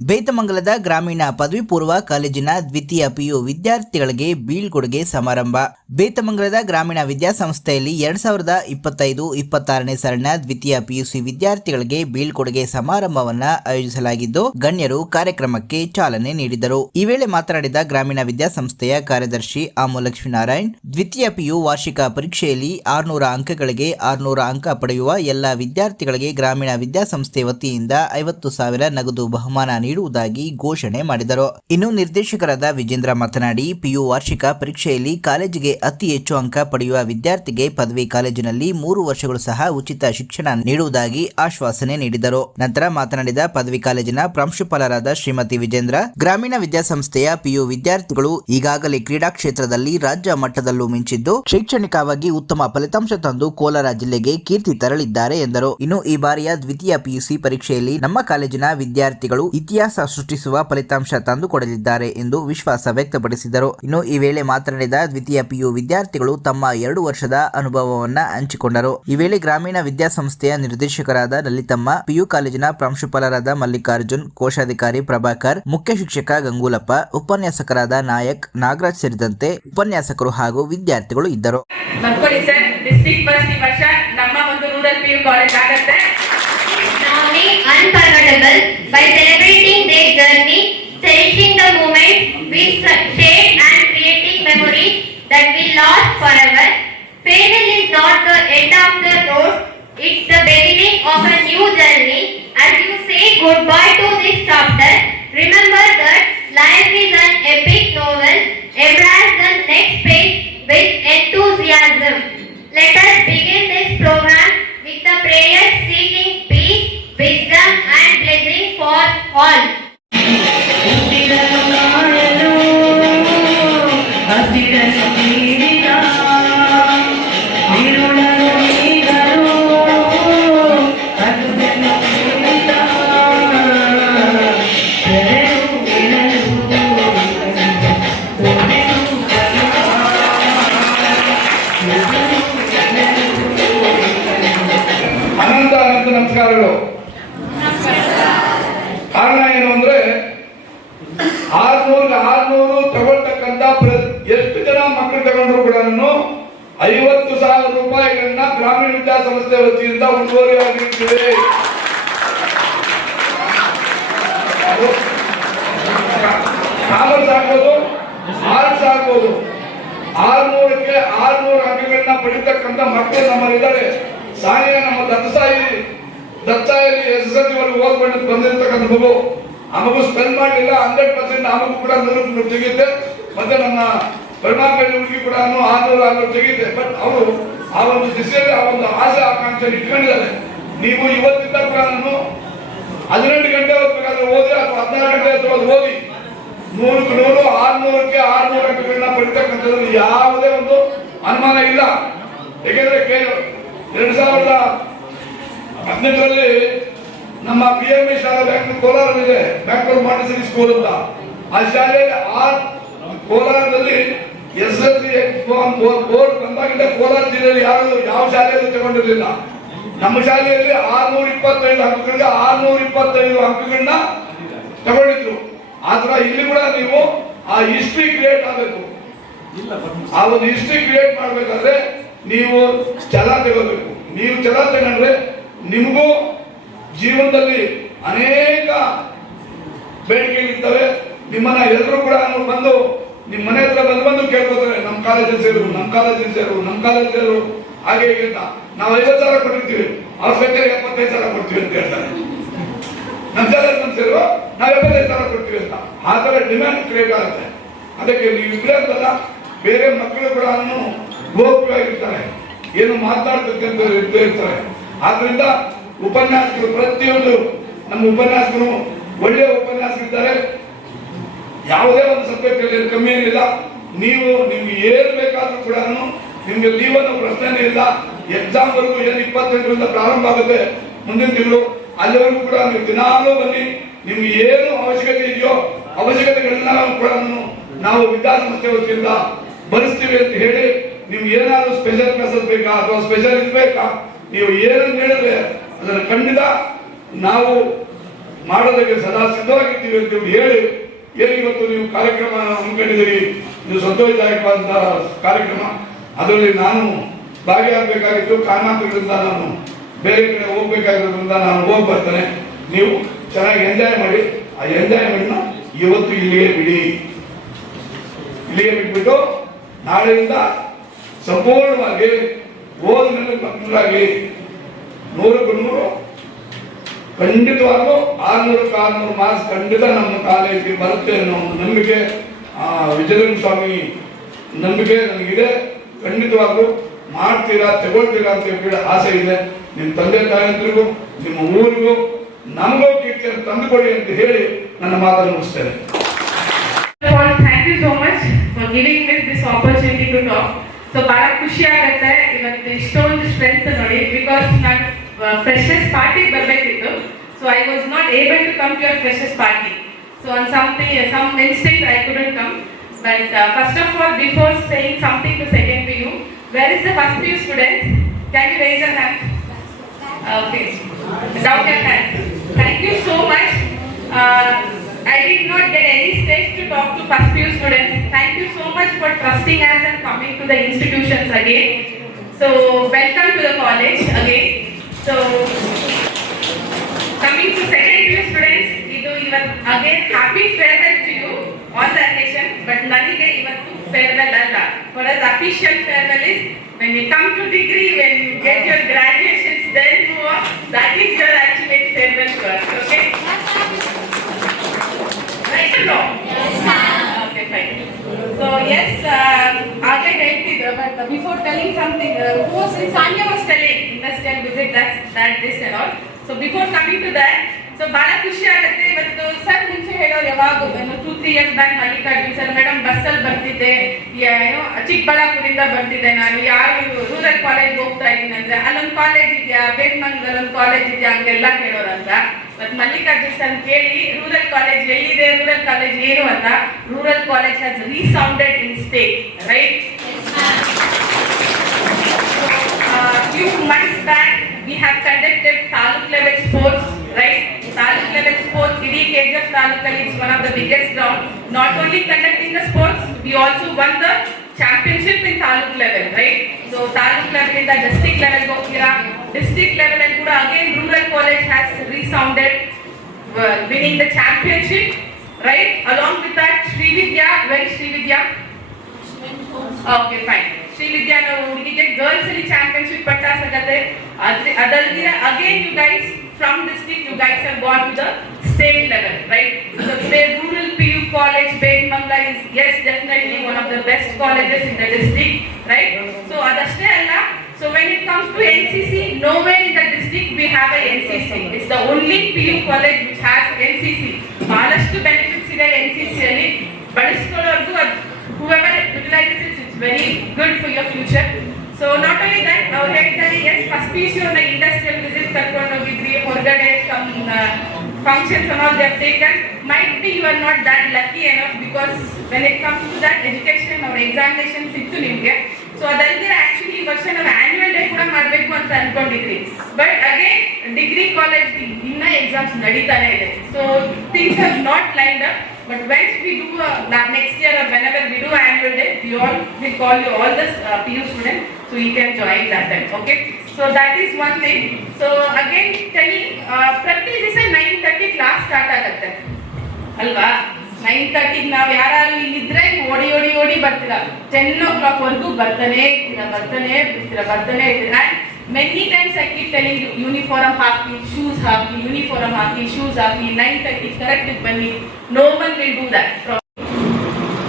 ಬೇತಮಂಗಲದ ಗ್ರಾಮೀಣ ಪದವಿ ಪೂರ್ವ ಕಾಲೇಜಿನ ದ್ವಿತೀಯ ಪಿಯು ವಿದ್ಯಾರ್ಥಿಗಳಿಗೆ ಬೀಳ್ಕೊಡುಗೆ ಸಮಾರಂಭ. ಬೇತಮಂಗಲದ ಗ್ರಾಮೀಣ ವಿದ್ಯಾಸಂಸ್ಥೆಯಲ್ಲಿ ಎರಡ್ ಸಾವಿರದ ಇಪ್ಪತ್ತೈದು ಇಪ್ಪತ್ತಾರನೇ ಸಾಲಿನ ದ್ವಿತೀಯ ಪಿಯುಸಿ ವಿದ್ಯಾರ್ಥಿಗಳಿಗೆ ಬೀಳ್ಕೊಡುಗೆ ಸಮಾರಂಭವನ್ನ ಆಯೋಜಿಸಲಾಗಿದ್ದು, ಗಣ್ಯರು ಕಾರ್ಯಕ್ರಮಕ್ಕೆ ಚಾಲನೆ ನೀಡಿದರು. ಈ ವೇಳೆ ಮಾತನಾಡಿದ ಗ್ರಾಮೀಣ ವಿದ್ಯಾಸಂಸ್ಥೆಯ ಕಾರ್ಯದರ್ಶಿ ಆಮು ಲಕ್ಷ್ಮೀನಾರಾಯಣ್ ದ್ವಿತೀಯ ಪಿಯು ವಾರ್ಷಿಕ ಪರೀಕ್ಷೆಯಲ್ಲಿ ಆರುನೂರ ಅಂಕಗಳಿಗೆ ಆರುನೂರ ಅಂಕ ಪಡೆಯುವ ಎಲ್ಲ ವಿದ್ಯಾರ್ಥಿಗಳಿಗೆ ಗ್ರಾಮೀಣ ವಿದ್ಯಾಸಂಸ್ಥೆ ವತಿಯಿಂದ ಐವತ್ತು ಸಾವಿರ ನಗದು ಬಹುಮಾನ ನೀಡುವುದಾಗಿ ಘೋಷಣೆ ಮಾಡಿದರು. ಇನ್ನು ನಿರ್ದೇಶಕರಾದ ವಿಜೇಂದ್ರ ಮಾತನಾಡಿ, ಪಿಯು ವಾರ್ಷಿಕ ಪರೀಕ್ಷೆಯಲ್ಲಿ ಕಾಲೇಜಿಗೆ ಅತಿ ಹೆಚ್ಚು ಅಂಕ ಪಡೆಯುವ ವಿದ್ಯಾರ್ಥಿಗೆ ಪದವಿ ಕಾಲೇಜಿನಲ್ಲಿ ಮೂರು ವರ್ಷಗಳು ಸಹ ಉಚಿತ ಶಿಕ್ಷಣ ನೀಡುವುದಾಗಿ ಆಶ್ವಾಸನೆ ನೀಡಿದರು. ನಂತರ ಮಾತನಾಡಿದ ಪದವಿ ಕಾಲೇಜಿನ ಪ್ರಾಂಶುಪಾಲರಾದ ಶ್ರೀಮತಿ ವಿಜೇಂದ್ರ, ಗ್ರಾಮೀಣ ವಿದ್ಯಾಸಂಸ್ಥೆಯ ಪಿಯು ವಿದ್ಯಾರ್ಥಿಗಳು ಈಗಾಗಲೇ ಕ್ರೀಡಾ ಕ್ಷೇತ್ರದಲ್ಲಿ ರಾಜ್ಯ ಮಟ್ಟದಲ್ಲೂ ಮಿಂಚಿದ್ದು, ಶೈಕ್ಷಣಿಕವಾಗಿ ಉತ್ತಮ ಫಲಿತಾಂಶ ತಂದು ಕೋಲಾರ ಜಿಲ್ಲೆಗೆ ಕೀರ್ತಿ ತರಲಿದ್ದಾರೆ ಎಂದರು. ಇನ್ನು ಈ ಬಾರಿಯ ದ್ವಿತೀಯ ಪಿಯುಸಿ ಪರೀಕ್ಷೆಯಲ್ಲಿ ನಮ್ಮ ಕಾಲೇಜಿನ ವಿದ್ಯಾರ್ಥಿಗಳು ಇತಿಹಾಸ ಸೃಷ್ಟಿಸುವ ಫಲಿತಾಂಶ ತಂದುಕೊಡಲಿದ್ದಾರೆ ಎಂದು ವಿಶ್ವಾಸ ವ್ಯಕ್ತಪಡಿಸಿದರು. ಇನ್ನು ಈ ವೇಳೆ ಮಾತನಾಡಿದ ದ್ವಿತೀಯ ಪಿಯು ವಿದ್ಯಾರ್ಥಿಗಳು ತಮ್ಮ ಎರಡು ವರ್ಷದ ಅನುಭವವನ್ನ ಹಂಚಿಕೊಂಡರು. ಈ ವೇಳೆ ಗ್ರಾಮೀಣ ವಿದ್ಯಾಸಂಸ್ಥೆಯ ನಿರ್ದೇಶಕರಾದ ಲಲಿತಮ್ಮ, ಪಿಯು ಕಾಲೇಜಿನ ಪ್ರಾಂಶುಪಾಲರಾದ ಮಲ್ಲಿಕಾರ್ಜುನ್, ಕೋಶಾಧಿಕಾರಿ ಪ್ರಭಾಕರ್, ಮುಖ್ಯ ಶಿಕ್ಷಕ ಗಂಗೂಲಪ್ಪ, ಉಪನ್ಯಾಸಕರಾದ ನಾಯಕ್, ನಾಗರಾಜ್ ಸೇರಿದಂತೆ ಉಪನ್ಯಾಸಕರು ಹಾಗೂ ವಿದ್ಯಾರ್ಥಿಗಳು ಇದ್ದರು. Unforgettable by celebrating their journey, cherishing the moments we shared and creating memories that will last forever. Farewell is not the end of the road, it's the beginning of a new journey. As you say goodbye to this chapter, remember that life is an epic novel. Embrace the next page with enthusiasm. Let us begin હોલ ಅದು commerce ಆಗ್ಬೋದು arts ಆಗ್ಬೋದು ಆರ್ನೂರಕ್ಕೆ ಆರ್ನೂರು ಅಂಕಗಳನ್ನ ಪಡಿತಕ್ಕಂತ ಮಕ್ಕಳು ನಮ್ಮಲ್ಲಿದ್ದಾರೆ. ಸಾಯಿಯ ನಮ್ಮ ದತ್ತಸಾಯಿ ದತ್ತಾಯಲ್ಲಿ ಎಸ್ ಎಸ್ ಎಲ್ ವರೆಗೂ ಓದ್ಕೊಂಡು ಬಂದಿರತಕ್ಕಂಥ ಮಗು. ಆ ಮಗು ಸ್ಪೆಲ್ ಮಾಡಲಿಲ್ಲ ಹಂಡ್ರೆಡ್ ಪರ್ಸೆಂಟ್ ಆ ಕೂಡ ನೂರು ತೆಗೆಯುತ್ತೆ. ಮತ್ತೆ ನಮ್ಮ ಪರಿಣಾಮಕಾರಿ ಹುಡುಗಿ ಕೂಡ ಆರ್ನೂರು ಆರ್ನೂರು ತೆಗೆಯುತ್ತೆ. ಬಟ್ ಅವರು ಆ ಒಂದು ದಿಸೆಯಲ್ಲಿ ಆ ಒಂದು ಆಸೆ ಆಕಾಂಕ್ಷೆ ಇಟ್ಕೊಂಡಿದ್ದಾರೆ. ನೀವು ಇವತ್ತಿಂದ ಕೂಡ ನಾನು ಹದಿನೆಂಟು ಗಂಟೆ ಹೋಗ್ಬೇಕಾದ್ರೆ ಓದಿ, ಅಥವಾ ಹದಿನಾರು ಗಂಟೆ ಹೊತ್ತು ಓದಿ. ನೂರಕ್ಕೆ ನೂರು, ಆರ್ನೂರಕ್ಕೆ ಆರ್ನೂರು ಅಂಕಗಳನ್ನ ಪಡಿತಕ್ಕಂಥದ್ದು ಯಾವುದೇ ಒಂದು ಅನುಮಾನ ಇಲ್ಲ. ಏಕೆಂದ್ರೆ ಎರಡ್ ಸಾವಿರದ ಹದಿನೆಂಟರಲ್ಲಿ ನಮ್ಮ ಬಿ ಎಂ ಎ ಶಾಲೆ ಬ್ಯಾಂಕ್ ಕೋಲಾರದಲ್ಲಿದೆ ಬ್ಯಾಂಗ್ಳೂರು ಸರಿ ಸ್ಕೂಲ್ ಅಂತ. ಆ ಶಾಲೆಯಲ್ಲಿ ಆ ಕೋಲಾರದಲ್ಲಿ ಎಸ್ ಎಲ್ ಸಿ ಬೋರ್ಡ್ ಬಂದಾಗಿಂದ ಕೋಲಾರ ಜಿಲ್ಲೆಯಲ್ಲಿ ಯಾರು ಯಾವ ಶಾಲೆಯಲ್ಲಿ ತಗೊಂಡಿರಲಿಲ್ಲ. ನಮ್ಮ ಶಾಲೆಯಲ್ಲಿ ಆರ್ನೂರ ಇಪ್ಪತ್ತೈದು ಹಕ್ಕುಗಳಿಗೆ ಆರ್ನೂರ ಇಪ್ಪತ್ತೈದು ಹಕ್ಕುಗಳನ್ನ ತಗೊಂಡಿದ್ರು. ಆತರ ಇಲ್ಲಿ ಕೂಡ ನೀವು ಆ ಹಿಸ್ಟ್ರಿ ಕ್ರಿಯೇಟ್ ಆಗಬೇಕು. ಆ ಒಂದು ಹಿಸ್ಟ್ರಿ ಕ್ರಿಯೇಟ್ ಮಾಡ್ಬೇಕಾದ್ರೆ ನೀವು ಛಲ ತಗೋಬೇಕು. ನೀವು ಛಲ ತಗೊಂಡ್ರೆ ನಿಮಗೂ ಜೀವನದಲ್ಲಿ ಅನೇಕ ಬೇಡಿಕೆಗಳಿರ್ತವೆ ನಿಮ್ಮನ್ನ ಎಲ್ಲರೂ ಕೂಡ ಬಂದು ನಿಮ್ಮ ಮನೆ ಹತ್ರ ಬಂದು ಬಂದು ಕೇಳ್ಕೊತಾರೆ ನಮ್ಮ ಕಾಲೇಜಲ್ಲಿ ಸೇರು ನಮ್ಮ ಕಾಲೇಜಲ್ಲಿ ಸೇರು ನಮ್ಮ ಕಾಲೇಜಲ್ಲಿ ಸೇರು ಹಾಗೆ ಅಂತ. ನಾವು ಐವತ್ತು ಸಾವಿರ ಕೊಟ್ಟಿರ್ತೀವಿ. ಅವ್ರ ಬೇಕಾದ್ರೆ ಎಪ್ಪತ್ತೈದು ಸಾವಿರ ಕೊಡ್ತೀವಿ ಅಂತ ಹೇಳ್ತಾರೆ. ನಮ್ಮ ಬಂದು ಸೇರು ನಾವು ಎಪ್ಪತ್ತೈದು ಸಾವಿರ ಕೊಡ್ತೀವಿ ಅಂತ. ಆ ಥರ ಡಿಮ್ಯಾಂಡ್ ಕ್ರಿಯೇಟ್ ಆಗುತ್ತೆ. ಅದಕ್ಕೆ ನೀವು ಇಬ್ಬರೇ ಅಂತಲ್ಲ, ಬೇರೆ ಮಕ್ಕಳು ಕೂಡ ಗೋಪ್ಯವಾಗಿರ್ತಾರೆ ಏನು ಮಾತಾಡ್ತಕ್ಕಂಥ ಇರ್ತಾ ಇರ್ತಾರೆ. ಆದ್ರಿಂದ ಉಪನ್ಯಾಸಕರು, ಪ್ರತಿಯೊಂದು ನಮ್ಮ ಉಪನ್ಯಾಸಕರು ಒಳ್ಳೆಯ ಇದ್ದಾರೆ ಯಾವುದೇ ಒಂದು ಸಬ್ಜೆಕ್ಟ್ ಅಲ್ಲಿ ಕಮ್ಮಿ ಏನಿಲ್ಲ. ನೀವು ನಿಮ್ಗೆ ಏನ್ ಬೇಕಾದ್ರೂ ಕೂಡ ನಿಮ್ಗೆ ಲೀವ್ ಪ್ರಶ್ನೆ ಇಲ್ಲ. ಎಕ್ಸಾಮ್ ವರೆಗೂ ಏನು ಇಪ್ಪತ್ತೆಂಟರಿಂದ ಪ್ರಾರಂಭ ಆಗುತ್ತೆ ಮುಂದಿನ ತಿಂಗಳು, ಅಲ್ಲಿವರೆಗೂ ಕೂಡ ನೀವು ದಿನಾಲೂ ಬನ್ನಿ. ನಿಮ್ಗೆ ಏನು ಅವಶ್ಯಕತೆ ಇದೆಯೋ ಅವಶ್ಯಕತೆಗಳನ್ನ ಕೂಡ ನಾವು ವಿದ್ಯಾಸಂಸ್ಥೆ ವತಿಯಿಂದ ಭರಿಸ್ತೀವಿ ಅಂತ ಹೇಳಿ ನಿಮ್ಗೆ ಏನಾದ್ರು ಸ್ಪೆಷಲ್ ಕ್ಲಾಸಸ್ ಬೇಕಾ ಅಥವಾ ಸ್ಪೆಷಲ್ ಬೇಕಾ? ನೀವು ಏನನ್ನು ಹೇಳಿದ್ರೆ ಅದನ್ನು ಖಂಡಿತ ನಾವು ಮಾಡೋದಕ್ಕೆ ಸದಾ ಸಿದ್ಧವಾಗಿರ್ತೀವಿ ಅಂತ ಹೇಳಿ. ಏನು ಇವತ್ತು ನೀವು ಕಾರ್ಯಕ್ರಮ ಹಮ್ಮಿಕೊಂಡಿದ್ದೀರಿ. ನೀವು ಸಂತೋಷದಾಯಕವಾದಂತಹ ಕಾರ್ಯಕ್ರಮ. ಅದರಲ್ಲಿ ನಾನು ಭಾಗಿಯಾಗಬೇಕಾಗಿತ್ತು, ಕಾರಣಾಂತರದಿಂದ ನಾನು ಬೇರೆ ಕಡೆ ಹೋಗ್ಬೇಕಾಗಿರೋದ್ರಿಂದ ನಾನು ಹೋಗಿ ಬರ್ತೇನೆ. ನೀವು ಚೆನ್ನಾಗಿ ಎಂಜಾಯ್ ಮಾಡಿ. ಆ ಎಂಜಾಯ್ಮೆಂಟ್ನ ಇವತ್ತು ಇಲ್ಲಿಯೇ ಬಿಡಿ. ಇಲ್ಲಿಗೆ ಬಿಟ್ಬಿಟ್ಟು ನಾಳೆಯಿಂದ ಸಂಪೂರ್ಣವಾಗಿ ಓದಿನಲ್ಲಿ ಮಕ್ಕಳಾಗಿ ನೂರಕ್ಕೆ ನೂರು, ಖಂಡಿತವಾಗ್ಲೂ ಆರ್ನೂರಕ್ಕೆ ಆರ್ನೂರು ಮಾರ್ಕ್ಸ್ ಖಂಡಿತ ನಮ್ಮ ಕಾಲೇಜಿಗೆ ಬರುತ್ತೆ ಅನ್ನೋ ನಂಬಿಕೆ ವಿಜಯಲಿಂಗ ಸ್ವಾಮಿ ನಂಬಿಕೆ ನನಗಿದೆ. ಖಂಡಿತವಾಗ್ಲೂ ಮಾಡ್ತೀರಾ, ತಗೊಳ್ತೀರಾ ಅಂತ ಹೇಳಿ ಆಸೆ ಇದೆ. ನಿಮ್ಮ ತಂದೆ ತಾಯಂದ್ರಿಗೂ, ನಿಮ್ಮ ಊರಿಗೂ, ನಮಗೂ ಕೀರ್ತಿಯನ್ನು ತಂದುಕೊಡಿ ಅಂತ ಹೇಳಿ ನನ್ನ ಮಾತನ್ನು ಮುಗಿಸ್ತೇನೆ. Thank you so much for giving me this opportunity to talk. So ಬಹಳ ಖುಷಿ ಆಗುತ್ತೆ ಇವತ್ತು ಇಷ್ಟೊಂದು ಸ್ಟ್ರೆಂತ್ ನೋಡಿ ಬಿಕಾಸ್ ನಾನು ಫ್ರೆಶಸ್ ಪಾರ್ಟಿ ಬರಬೇಕಿತ್ತು. So I was not able to come to your freshers party so on something some instant I couldn't come but first of all before saying something to second P U where is the first P U student can you raise your hand Okay. Down your hand. Thank you so much. Uh, I did not get any stage to talk to first few students. Thank you so much for trusting us and coming to the institutions again. So welcome to the college again. So coming to second year students, ಇದು ಇವತ್ತು again happy farewell to you on the occasion, but ನನಗೆ ಇವತ್ತು farewell and all. Official farewell is when you come to degree, when you get your graduations, then you that is your ultimate farewell to us, okay? Right or no? Yes, ma'am. Okay, fine. So, yes, uh, Ajay helped but before telling something, uh, who was, Sanya was telling industrial visit, that, that, this and all. So, before coming to that, so ಬಹಳ ಖುಷಿ ಆಗುತ್ತೆ. ಇವತ್ತು sir ಮುಂಚೆ ಹೇಳೋರು ಯಾವಾಗ two three years back Mallikarjun sir madam ಬಸ್ಸಲ್ಲಿ ಬರ್ತಿದ್ದೆ. ಏನು ಚಿಕ್ಕಬಳ್ಳಾಪುರಿಂದ ಚಿಕ್ಕಬಳ್ಳಾಪುರದಿಂದ ಬರ್ತಿದ್ದೆ ನಾನು. ಯಾರು ರೂರಲ್ ಕಾಲೇಜ್ ಹೋಗ್ತಾ ಇದ್ದೀನಿ ಅಂದ್ರೆ ಅಲ್ಲೊಂದು ಕಾಲೇಜ್ ಇದೆಯಾ? ಬೆಂಗ್ಮಂಗ್ ಅಲ್ಲೊಂದು ಕಾಲೇಜ್ ಇದೆಯಾ? ಹಂಗೆಲ್ಲ ಕೇಳೋರಂತ ಮತ್ ಮಲ್ಲಿಕಾರ್ಜುನ್ ಸರ್ ಕೇಳಿ ರೂರಲ್ ಕಾಲೇಜ್ ಎಲ್ಲಿದೆ? ರೂರಲ್ ಕಾಲೇಜ್ ಏನು ಅಂತ. Rural college has resounded in state right uh, months back we we have taluk taluk level sports, right? Taluk level sports, Idi KGF Talukali is one of the biggest ground. Not only conducting the sports, we also won the championship in taluk level, right? So taluk level in the district level ಹೋಗ್ತೀರಾ district level ಅಲ್ಲಿ ಕೂಡ again rural college has resounded uh, winning the championship, right? Along with that, Srividya, where is Srividya? Okay fine Srividya ನಾವು ಹುಡುಗಿಗೆ girls ಅಲ್ಲಿ championship ಪಟ್ಟ ಸಿಗತ್ತೆ ಅದ್ರ ಅದಲ್ದಿರ again you guys From district you guys have got to the state level right so today rural P U college Begamangala is as definitely one of the best colleges in the district right so ಅದಷ್ಟೇ ಅಲ್ಲ so when it comes to N C C nowhere in the district we have a N C C it's the only P U college which has N C C ಬಹಳಷ್ಟು benefits ಇದೆ N C C ಅಲ್ಲಿ ಬಳಸ್ಕೊಳ್ಳೋರ್ಗು ಅದು whoever utilizes it, it's very good for your future. So not only that ಅವ್ರು ಹೇಳ್ತಾರೆ S first P C ಅವ್ರನ್ನ industrial visit ಕರ್ಕೊಂಡು ಹೋಗಿದ್ವಿ ಹೊರಗಡೆ ಸಮ್ ಫಂಕ್ಷನ್ಸ್ ಅನ್ನ they taken might be you are not that lucky enough because when it comes to that education ಅವ್ರ examination ಸಿಕ್ತು ನಿಮಗೆ ಸೊ ಅದಲ್ಲದೆ ಆಕ್ಚುಲಿ ಈ ವರ್ಷ ನಾವು ಆನ್ಯುವಲ್ ಡೇ ಕೂಡ ಮಾಡಬೇಕು ಅಂತ ಅನ್ಕೊಂಡಿದ್ವಿ ಬಟ್ ಅಗೇನ್ ಡಿಗ್ರಿ ಕಾಲೇಜ್ ಇನ್ನ ಎಕ್ಸಾಮ್ಸ್ ನಡೀತಾನೆ ಇದೆ. So things are not line up but once we do next year whenever we do annual day we all will call you all you P U students. So you can join that time. Okay. So that is one thing. So again, telling uh, ಪ್ರತಿ ದಿವಸ nine thirty class start ಆಗುತ್ತೆ ಅಲ್ವಾ nine ತರ್ಟಿಗೆ ನಾವು ಯಾರು ಇಲ್ಲಿದ್ರೆ ಓಡಿ ಓಡಿ ಓಡಿ ಬರ್ತೀರಾ ಟೆನ್ ಓ ಕ್ಲಾಕ್ ವರೆಗೂ ಬರ್ತಾನೆ ಇರ್ತೀರ ಬರ್ತಾನೆ ಇರ್ತೀರ ಬರ್ತಾನೆ and many times I keep telling uniform hockey shoes ಹಾಕಿ ಯೂನಿಫಾರ್ಮ್ ಹಾಕಿ ಶೂಸ್ ಹಾಕಿ ನೈನ್ ತರ್ಟಿ ಕರೆಕ್ಟ್ ಬನ್ನಿ no one will do that from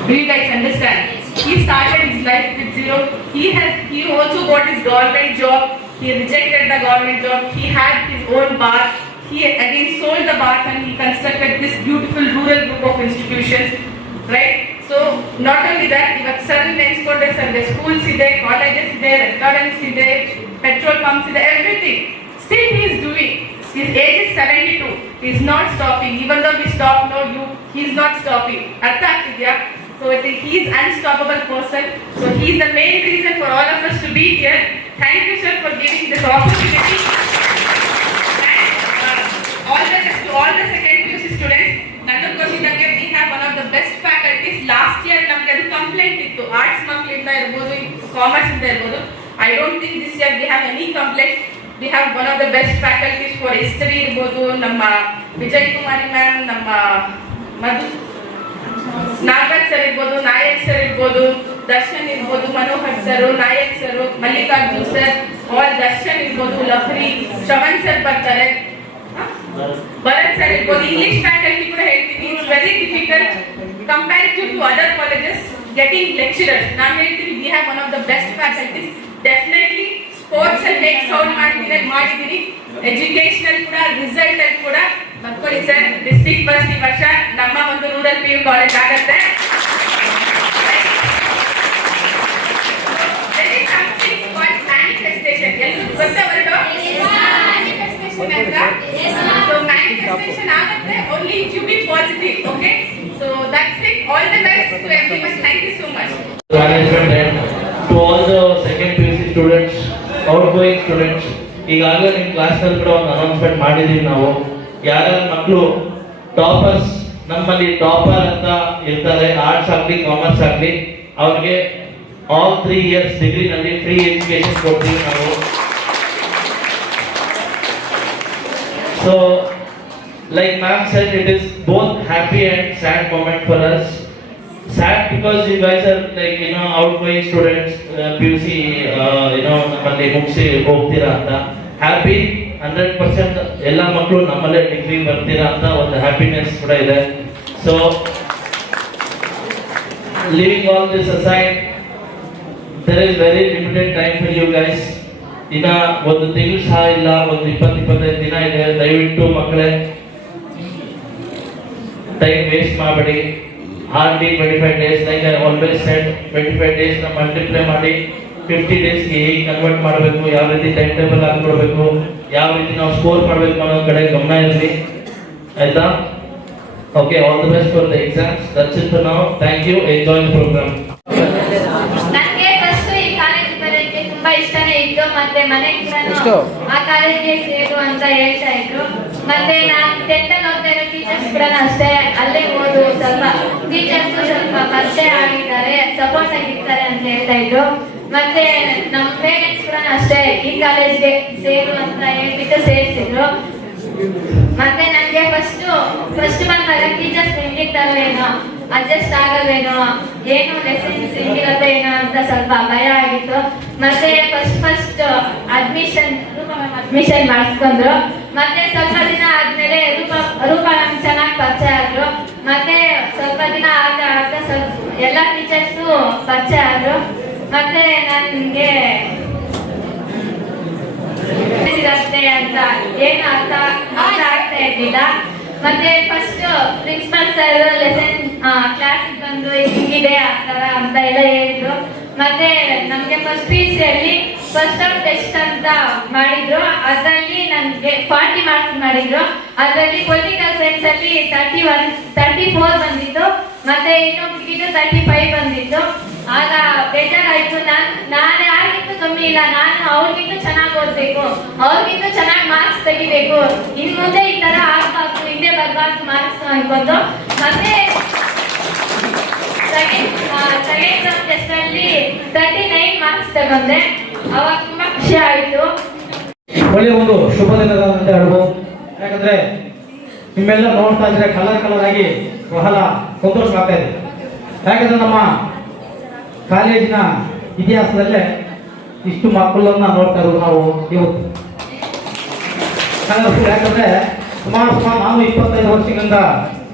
you guys understand? He started his life with zero. He has he also got his government job. He rejected the government job. He had his own bar. He again sold the bar and he constructed this beautiful rural group of institutions. Right? So not only that, ಇವತ್ತು sir ನೆನ್ಸ್ಕೊಂಡ್ರೆ ಸರ್ಗೆ schools ಇದೆ colleges ಇದೆ restaurants ಇದೆ petrol pumps ಇದೆ everything still he is doing. His age is 72. He is not stopping. Even though we stop now, you he is not stopping. ಅರ್ಥ ಆಗ್ತಿದ್ಯಾ So I think he is unstoppable person. So he is the main reason for all of us to be here. Thank you, sir, for giving this opportunity. And uh, all the best to all the second PUC students, ನನಗೆ ಗೊತ್ತಿದ್ದಂಗೆ we have one of the best faculties. Last year ನಮ್ಗೆ ಅದು complaint ಇತ್ತು arts ಮಕ್ಕಳಿಂದ ಇರ್ಬೋದು commerce ಇಂದ ಇರ್ಬೋದು I don't think this year we have any complaints we have one of the best faculties for history ಇರ್ಬೋದು ನಮ್ಮ ವಿಜಯ್ ಕುಮಾರಿ ಮ್ಯಾಮ್ ನಮ್ಮ ಮಧು ನಾಗರಾಜ್ ಸರ್ ಇರ್ಬೋದು, ನಾಯಕ್ ಸರ್ ಇರ್ಬೋದು, ದರ್ಶನ್ ಇರ್ಬೋದು, Manohar sir, Nayak sir, Mallikarjun sir, all Darshan ಇರ್ಬೋದು ಲಹರಿ ಶ್ರವಣ್ ಸರ್ ಬರ್ತಾರೆ? ಭರತ್ ಸರ್ ಇರ್ಬೋದು English faculty ಕೂಡ ಹೇಳ್ತೀನಿ. It's very difficult comparative to other colleges getting lecturers ನಾನು ಹೇಳ್ತೀನಿ we have one of the best faculties definitely sports ಅಲ್ಲಿ ಹೇಗೆ ಸೌಂಡ್ ಮಾಡ್ತೀನಿ, ಮಾಡಿದ್ದೀನಿ. ಎಜುಕೇಶನಲ್ ಕೂಡ ರಿಸಲ್ಟ್ ಅಲ್ಲಿ ಕೂಡ ಬರ್ಕೊಳ್ಳಿ ಸರ್ ಡಿಸ್ಟ್ರಿಕ್ಟ್ ಫಸ್ಟ್ ಈ ವರ್ಷ ನಮ್ಮ ಒಂದು ರೂರಲ್ ಪಿ ಯು ಕಾಲೇಜ್ ಆಗತ್ತೆ There is something called manifestation. ಎಲ್ರಿಗೂ ಗೊತ್ತಾ ವರ್ಡು? Manifestation ಅಂತ? So manifestation ಆಗತ್ತೆ only if you be positive, okay? So that's it. All the best to everyone. Thank you so much. management and to all the second PUC students, outgoing students, ಈಗಾಗಲೇ ನಿಮ್ಮ ಕ್ಲಾಸ್ನಲ್ಲಿ ಕೂಡ ಒಂದು announcement ಮಾಡಿದೀವಿ ನಾವು ಯಾರ್ಯಾರ ಮಕ್ಕಳು ಟಾಪರ್ಸ್ ನಮ್ಮಲ್ಲಿ ಟಾಪರ್ ಅಂತ ಇರ್ತಾರೆ ಆರ್ಟ್ಸ್ ಆಗಲಿ ಕಾಮರ್ಸ್ ಆಗಲಿ ಅವ್ರಿಗೆ ಆಲ್ ತ್ರೀ ಇಯರ್ಸ್ ಡಿಗ್ರಿನಲ್ಲಿ ಫ್ರೀ ಎಜುಕೇಶನ್ ಕೊಡ್ತೀವಿ ನಾವು so like ma'am said, it is both happy and sad moment for us. Sad because you guys are like you know outgoing students, uh, PUC, uh, you know ನಮ್ಮಲ್ಲಿ ಮುಗಿಸಿ ಹೋಗ್ತೀರಾ ಅಂತ happy hundred percent ಎಲ್ಲ ಮಕ್ಕಳು ನಮ್ಮಲ್ಲೇ degree ಬರ್ತೀರಾ ಅಂತ ಒಂದು ಹ್ಯಾಪಿನೆಸ್ ಕೂಡ ಇದೆ. So living all this aside there is very limited time for you guys ದಿನ ಒಂದು ತಿಂಗಳು ಸಹ ಇಲ್ಲ, ಒಂದು ಇಪ್ಪತ್ತು, ಇಪ್ಪತ್ತೈದು ದಿನ ಇದೆ. ದಯವಿಟ್ಟು ಮಕ್ಕಳೇ ಟೈಮ್ ವೇಸ್ಟ್ ಮಾಡಬೇಡಿ. Hardly twenty five days like always set twenty five ಡೇಸ್ನ multiply ಮಾಡಿ ಫಿಫ್ಟಿ ಡೇಸ್ಗೆ ಹೇಗೆ ಕನ್ವರ್ಟ್ ಮಾಡಬೇಕು, ಯಾವ ರೀತಿ ಟೈಮ್ ಟೇಬಲ್ ಹಾಕೊಡ್ಬೇಕು ಯಾವ ರೀತಿ ನಾವು ಸ್ಕೋರ್ ಮಾಡಬೇಕು ಅನ್ನೋ ಕಡೆ ಗಮನ ಇರಲಿ ಆಯ್ತಾ okay all the best for the exams that's it for ನಾವು thank you enjoy the programme ನನಗೆ ಫಸ್ಟ್ ಈ ಕಾಲೇಜ್ ಬರೋಕ್ಕೆ ತುಂಬಾ ಇಷ್ಟನೇ ಇತ್ತು ಮತ್ತೆ ಮನೆ ಕೂಡ ಆ ಕಾಲೇಜ್ಗೆ ಸೇರು ಅಂತ ಹೇಳ್ತಾ ಇದ್ರು ಮತ್ತೆ ನಾನು ಟೆಂತ್ ಅಲ್ಲಿ ಓದ್ತಾ ಇರೋ ಟೀಚರ್ಸ್ ಕೂಡ ಅಷ್ಟೇ ಅಲ್ಲೇ ಓದು ಸ್ವಲ್ಪ ಟೀಚರ್ಸ್ ಸ್ವಲ್ಪ ಪರಿಚಯ ಆಗಿದ್ದಾರೆ ಸಪೋರ್ಟ್ ಆಗಿರ್ತಾರೆ ಅಂತ ಹೇಳ್ತಾ ಇದ್ರು ಮತ್ತೆ ನಮ್ಮ ಪೇರೆಂಟ್ಸ್ ಕೂಡ ಅಷ್ಟೇ ಈ ಕಾಲೇಜ್ಗೆ ಸೇರು ಅಂತ ಹೇಳ್ಬಿಟ್ಟು ಸೇರಿಸಿದ್ರು. ಮತ್ತೆ ನನಗೆ ಫಸ್ಟ್ ಫಸ್ಟ್ ಬಂದಾಗ ಟೀಚರ್ಸ್ ಹೆಂಗಿರ್ತಾರೇನೋ ಅಡ್ಜಸ್ಟ್ ಆಗಲ್ವೇನೋ ಏನು ಲೆಸನ್ಸ್ ಹೆಂಗಿರುತ್ತೆ ಏನೋ ಅಂತ ಸ್ವಲ್ಪ ಭಯ ಆಗಿತ್ತು. ಮತ್ತೆ ಫಸ್ಟ್ ಫಸ್ಟ್ ಅಡ್ಮಿಷನ್ ಅಡ್ಮಿಷನ್ ಮಾಡಿಸ್ಕೊಂಡ್ರು. ಮತ್ತೆ ಸ್ವಲ್ಪ ದಿನ ಆದ್ಮೇಲೆ ರೂಪ ರೂಪ ಚೆನ್ನಾಗಿ ಪರಿಚಯ ಆದ್ರು. ಮತ್ತೆ ಸ್ವಲ್ಪ ದಿನ ಆಗ್ತಾ ಆಗ್ತಾ ಸ್ವಲ್ಪ ಎಲ್ಲ ಟೀಚರ್ಸು ಪರಿಚಯ ಆದ್ರು. ಮತ್ತೆ ನನಗೆ ಅಂತ ಏನು ಅರ್ಥ ಅರ್ಥ ಆಗ್ತಾ ಇರ್ಲಿಲ್ಲ. ಮತ್ತೆ ಫಸ್ಟ್ ಪ್ರಿನ್ಸಿಪಲ್ ಸರ್ ಲೆಸನ್ ಕ್ಲಾಸಿಗೆ ಬಂದು ಹಿಂಗಿದೆ ಆ ಥರ ಅಂತ ಎಲ್ಲ ಹೇಳಿದ್ರು. ಮತ್ತೆ ನಮಗೆ ಫಸ್ಟ್ ಪಿ ಅಲ್ಲಿ ಫಸ್ಟ್ ಆಫ್ ಟೆಸ್ಟ್ ಅಂತ ಮಾಡಿದ್ರು. ಅದರಲ್ಲಿ ನನಗೆ ಫಾರ್ಟಿ ಮಾರ್ಕ್ಸ್ ಮಾಡಿದ್ರು. ಅದರಲ್ಲಿ ಪೊಲಿಟಿಕಲ್ ಸೈನ್ಸ್ ಅಲ್ಲಿ ತರ್ಟಿ ಒನ್ ತರ್ಟಿ ಫೋರ್ ಬಂದಿತ್ತು. ಮತ್ತೆ ಇನ್ನು ಇದು ತರ್ಟಿ ಫೈವ್ ಬಂದಿತ್ತು. ಆಗ ಬೇಜಾರಾಯ್ತು. ನಾನ್ ಯಾರಿಗಿಂತ ಕಮ್ಮಿ ಇಲ್ಲ, ನಾನು ಅವ್ರಿಗಿಂತ ಚೆನ್ನಾಗಿ ಓದ್ಬೇಕು, ಅವ್ರಿಗಿಂತ ಚೆನ್ನಾಗಿ ಮಾರ್ಕ್ಸ್ ತೆಗಿಬೇಕು. ಇನ್ ಮುಂದೆ ಈ ತರ ಆಗ್ಬಾರ್ದು, ಹಿಂದೆ ಬರ್ಬಾರ್ದು ಮಾರ್ಕ್ಸ್ ಅನ್ಕೊಂಡು ಮತ್ತೆ ಸೆಕೆಂಡ್ ಟೆಸ್ಟ್ ಅಲ್ಲಿ ತರ್ಟಿ ನೈನ್ ಮಾರ್ಕ್ಸ್ ತಗೊಂಡೆ. ಅವಾಗ ತುಂಬಾ ಖುಷಿ ಒಳ್ಳೆಯ ಒಂದು ಶುಭ ದಿನದ ಅಂತ ಹೇಳ್ಬೋದು. ಯಾಕಂದ್ರೆ ನಿಮ್ಮೆಲ್ಲ ನೋಡ್ತಾ ಇದ್ರೆ ಕಲರ್ ಕಲರ್ ಆಗಿ ಬಹಳ ಸಂತೋಷ ಆಗ್ತಾ ಇದೆ. ಯಾಕಂದ್ರೆ ನಮ್ಮ ಕಾಲೇಜಿನ ಇತಿಹಾಸದಲ್ಲೇ ಇಷ್ಟು ಮಕ್ಕಳನ್ನ ನೋಡ್ತಾ ಇರೋದು ನಾವು ಇವತ್ತು. ಯಾಕಂದ್ರೆ ಸುಮಾರು ಸುಮಾರು ನಾನು ಇಪ್ಪತ್ತೈದು ವರ್ಷಗಳಿಂದ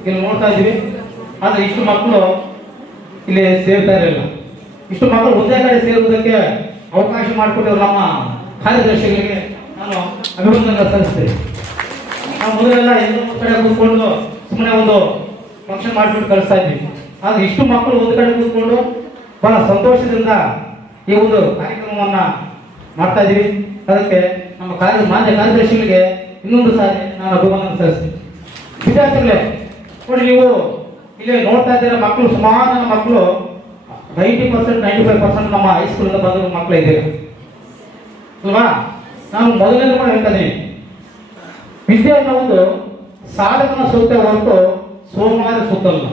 ಇಲ್ಲಿ ನೋಡ್ತಾ ಇದ್ದೀವಿ. ಆದ್ರೆ ಇಷ್ಟು ಮಕ್ಕಳು ಇಲ್ಲಿ ಸೇರ್ತಾ ಇರಲಿಲ್ಲ. ಇಷ್ಟು ಮಕ್ಕಳು ಒಂದೇ ಕಡೆ ಸೇರುವುದಕ್ಕೆ ಅವಕಾಶ ಮಾಡಿಕೊಟ್ಟಿರೋ ನಮ್ಮ ಕಾರ್ಯದರ್ಶಿಗಳಿಗೆ ನಾನು ಅಭಿನಂದನೆ ಸಲ್ಲಿಸ್ತೇನೆ. ನಾವು ಮೊದಲೆಲ್ಲ ಎಲ್ಲ ಕಡೆ ಕೂತ್ಕೊಂಡು ಸುಮ್ಮನೆ ಒಂದು ಫಂಕ್ಷನ್ ಮಾಡಿಬಿಟ್ಟು ಕಳಿಸ್ತಾ ಇದ್ವಿ. ಆದರೆ ಇಷ್ಟು ಮಕ್ಕಳು ಒಂದು ಕಡೆ ಕೂತ್ಕೊಂಡು ಬಹಳ ಸಂತೋಷದಿಂದ ಈ ಒಂದು ಕಾರ್ಯಕ್ರಮವನ್ನು ಮಾಡ್ತಾ ಇದ್ದೀವಿ ಅದಕ್ಕೆ ನಮ್ಮ ಕಾರ್ಯ, ಮಾನ್ಯ ಕಾರ್ಯದರ್ಶಿಗಳಿಗೆ ಇನ್ನೊಂದು ಸಾರಿ ನಾನು ಅಭಿಮಾನ ಸಲ್ಲಿಸ್ತೀನಿ. ವಿದ್ಯಾರ್ಥಿಗಳೇ, ನೋಡಿ ನೀವು ಇಲ್ಲಿ ನೋಡ್ತಾ ಇದ್ದೀರ, ಮಕ್ಕಳು ಸುಮಾರು ಮಕ್ಕಳು. Ninety percent, ninety five percent ನಮ್ಮ ಹೈಸ್ಕೂಲಿಂದ ಬಂದಿರೋ ಮಕ್ಕಳು ಇದ್ದೀರಾ. ಅಲ್ವಾ? ನಾನು ಮೊದಲನೇ ಕೂಡ ಹೇಳ್ತಾ ಇದ್ದೀನಿ ವಿದ್ಯೆ ಅನ್ನೋದು ಸಾಧಕನ ಸುತ್ತೆ ಹೊರತು ಸೋಮವಾರ ಸುತ್ತಲ್ಲ.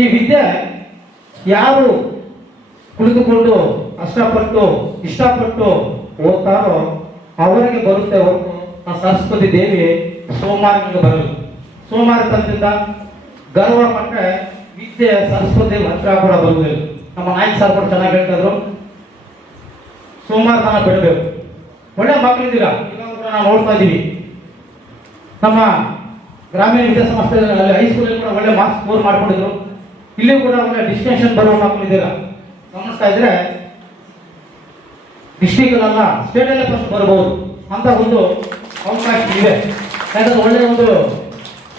ಈ ವಿದ್ಯೆ ಯಾರು ಕುಳಿತುಕೊಂಡು ಕಷ್ಟಪಟ್ಟು, ಇಷ್ಟಪಟ್ಟು ಓದ್ತಾರೋ ಅವರಿಗೆ ಬರುತ್ತೆ ಹೊರತು ಆ ಸರಸ್ವತಿ ದೇವಿ ಸೋಮಾರಿಗೆ ಬರಲ್ಲ ಸೋಮಾರಿತನದಿಂದ ಗರ್ವ ಪಟ್ಟರೆ ವಿದ್ಯೆ ಸರಸ್ವತಿ ಹತ್ರ ಕೂಡ ಬರುವುದಿಲ್ಲ. ನಮ್ಮ ನಾಯಕ್ ಸರ್ ಕೂಡ ಚೆನ್ನಾಗಿ ಹೇಳ್ತಿದ್ರು ಸೋಮವಾರತನ ಬಿಡಬೇಕು. ಒಳ್ಳೆ ಮಕ್ಕಳಿದ್ದೀರಾ? ಕೂಡ ನಾವು ನೋಡ್ತಾ ಇದ್ದೀವಿ. ನಮ್ಮ ಗ್ರಾಮೀಣ ವಿದ್ಯಾಸಂಸ್ಥೆಯಲ್ಲಿ ಹೈಸ್ಕೂಲಲ್ಲಿ ಕೂಡ ಒಳ್ಳೆ ಮಾರ್ಕ್ಸ್ ಸ್ಕೋರ್ ಮಾಡ್ಕೊಂಡಿದ್ರು. ಇಲ್ಲಿ ಕೂಡ ಒಳ್ಳೆ ಡಿಸ್ಟಿನೇಷನ್ ಬರುವ ಮಕ್ಕಳಿದ್ದೀರಾ? ಗಮನಿಸ್ತಾ ಇದ್ರೆ ಡಿಸ್ಟಿಕಲ್ಲ ಸ್ಟೇಟಲ್ಲೇ ಫಸ್ಟ್ ಬರ್ಬೋದು ಅಂತ ಒಂದು ಅವಕಾಶ ಇದೆ. ಯಾಕಂದ್ರೆ ಒಳ್ಳೆಯ ಒಂದು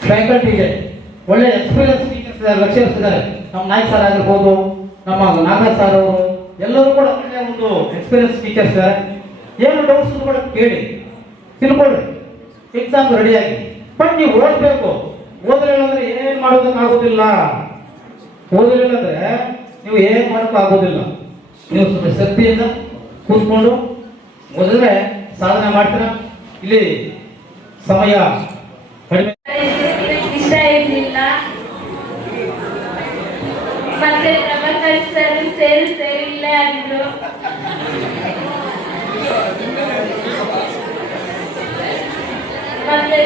ಫ್ಯಾಕಲ್ಟಿ ಇದೆ. ಒಳ್ಳೆ ಎಕ್ಸ್ಪೀರಿಯನ್ಸ್ ಟೀಚರ್ಸ್ ಲೆಕ್ಚರ್ಸ್ ಇದ್ದಾರೆ. ನಮ್ಮ ನಾಯಕ್ ಸರ್ ಆಗಿರ್ಬೋದು, ನಮ್ಮ ನಾಗರಾಜ್ ಸರ್ ಅವರು, ಎಲ್ಲರೂ ಕೂಡ ಒಳ್ಳೆ ಒಂದು ಎಕ್ಸ್ಪೀರಿಯನ್ಸ್ ಟೀಚರ್ಸ್ ಇದ್ದಾರೆ. ಏನು ಡೌಟ್ಸ್ ಕೂಡ ಕೇಳಿ. ತಿಳ್ಕೊಳ್ಳಿ. ಎಕ್ಸಾಮ್ ರೆಡಿಯಾಗಿ ಬಟ್ ನೀವು ಓದಬೇಕು. ಓದಲಿಲ್ಲ ಅಂದ್ರೆ ಏನು ಮಾಡೋದಕ್ಕಾಗೋದಿಲ್ಲ. ಓದಲಿಲ್ಲ ಅಂದ್ರೆ ನೀವು ಏನು ಮಾಡೋಕ್ಕಾಗೋದಿಲ್ಲ ನೀವು ಸ್ವಲ್ಪ ಶಕ್ತಿಯಿಂದ ಕೂತ್ಕೊಂಡು ಮೊದಲೇ ಸಾಧನೆ ಮಾಡ್ತೀರ? ಇಲ್ಲಿ ಸಮಯ ಕಡಿಮೆ. ಇಷ್ಟ ಮತ್ತೆ ಸರ್ ಮತ್ತೆ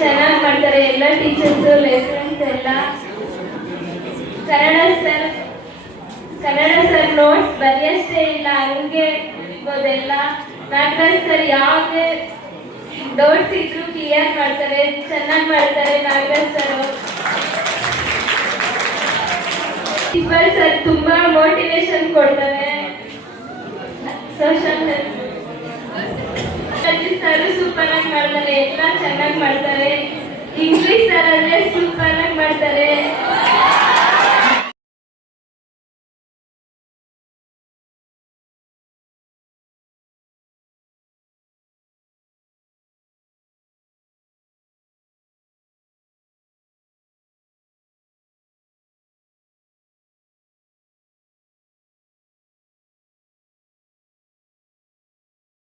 ಚೆನ್ನಾಗಿ ಮಾಡ್ತಾರೆ. ಎಲ್ಲ ಟೀಚರ್ಸ್ ಲೆಸನ್ಸ್ ಎಲ್ಲ Kannada sir Kannada sir notes ಬರೆಯಷ್ಟೇ ಇಲ್ಲ, ಹಂಗೆ ಇರ್ಬೋದೆಲ್ಲ. ನಾಗರಾಜ್ ಸರ್ ಯಾವುದೇ ಡೌಟ್ಸ್ ಇದ್ರು ಕ್ಲಿಯರ್ ಮಾಡ್ತಾರೆ, ಚೆನ್ನಾಗಿ ಮಾಡ್ತಾರೆ ನಾಗರಾಜ್ ಸರ್ ಇಬ್ಬರು ಸರ್ ತುಂಬಾ ಮೋಟಿವೇಶನ್ ಕೊಡ್ತಾರೆ. ಸೋಷಲ್ ಸರ್ ಸೂಪರ್ ಆಗಿ ಮಾಡ್ತಾರೆ, ಎಲ್ಲ ಚೆನ್ನಾಗಿ ಮಾಡ್ತಾರೆ. ಇಂಗ್ಲಿಷ್ ಸರ್ ಅಂದ್ರೆ ಸೂಪರ್